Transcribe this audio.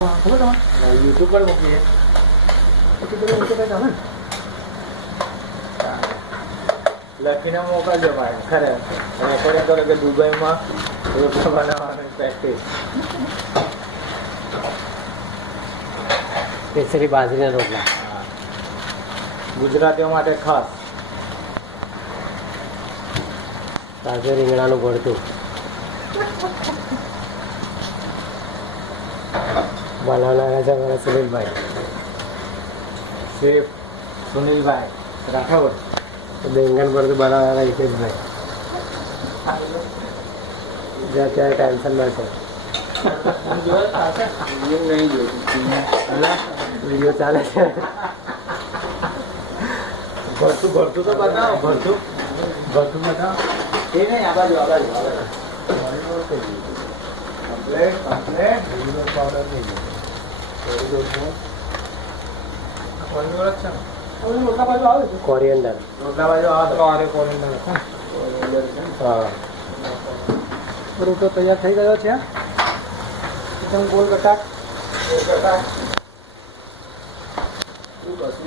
ખબર તમારે યુટ્યુબ પર મોકલીએ પછી પેલું ઊંચો કંઈ ચાલે ને લખીને મોકલજો ભાઈ ખરે રેકોર્ડિંગ કરો કે દુબઈમાં રોટલા બનાવવાની પ્રેક્ટિસ સ્પેશિયલી બાજરીના રોટલા ગુજરાતીઓ માટે ખાસ તાજું રીંગણાનું ભરતું બનાવનારા છે અમારા સુનિલભાઈ શેફ સુનિલભાઈ રાઠોડ બેંગન ભરતું બનાવનારા હિતેશભાઈ જે અત્યારે ટેન્શનમાં છે વિડીયો ચાલે છે ભરતું ભરતું તો બતાવો ભરતું ભરતું બતાવો એ નહીં આ બાજુ કમ્પ્લેટ કમ્પ્લેટ પાવડર નહીં રોટલા બાજુ આવે છે કોરિયન્ડર રોટલા બાજુ આવો તો આરે કોરિયન્ડર હા રોટલો તૈયાર થઈ ગયો છે એકદમ ગોલ કટાક